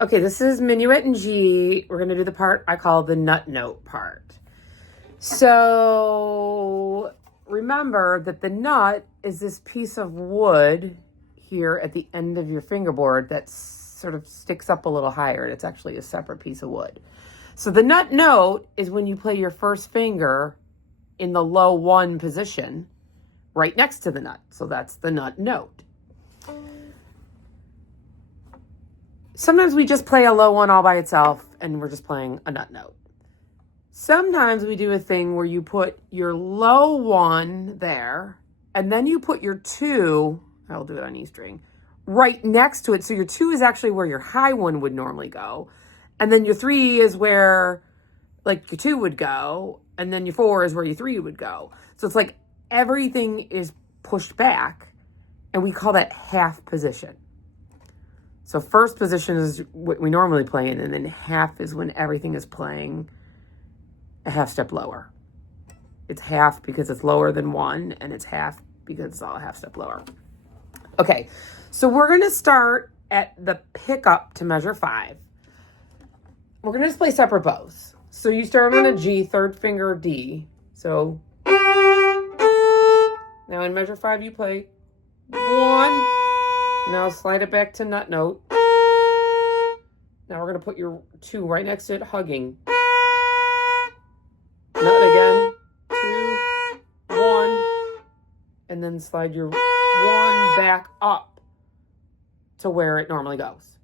Okay, this is Minuet in G. We're going to do the part I call the nut note part. So remember that the nut is this piece of wood here at the end of your fingerboard that sort of sticks up a little higher. It's actually a separate piece of wood. So the nut note is when you play your first finger in the low one position right next to the nut. So that's the nut note. Sometimes we just play a low one all by itself and we're just playing a nut note. Sometimes we do a thing where you put your low one there and then you put your two, I'll do it on E string, right next to it. So your two is actually where your high one would normally go. And then your three is where like your two would go. And then your four is where your three would go. So it's like everything is pushed back and we call that half position. So first position is what we normally play in, and then half is when everything is playing a half step lower. It's half because it's lower than one, and it's half because it's all a half step lower. Okay, so we're gonna start at the pickup to measure 5. We're gonna just play separate bows. So you start on a G, third finger D. So now in measure 5 you play 1. Now slide it back to nut note. Now we're going to put your 2 right next to it, hugging. Nut again. 2, 1. And then slide your 1 back up to where it normally goes.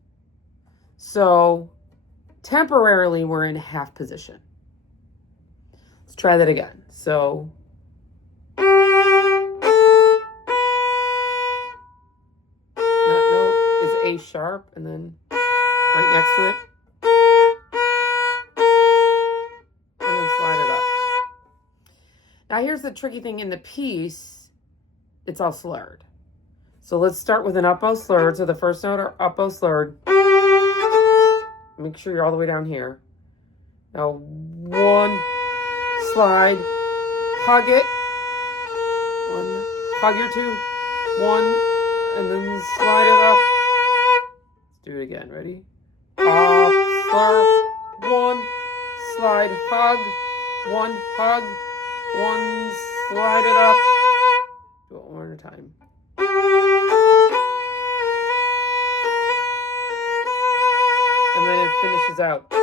So temporarily we're in half position. Let's try that again. So A sharp, and then right next to it, and then slide it up. Now here's the tricky thing in the piece, it's all slurred. So let's start with an up bow slurred. So the first note are up bow slurred. Make sure you're all the way down here. Now 1, slide, hug it, 1, hug your 2, 1, and then slide it up. Do it again. Ready? Up, slur, 1, slide, hug, 1, hug, 1, slide it up. Do it one more time. And then it finishes out.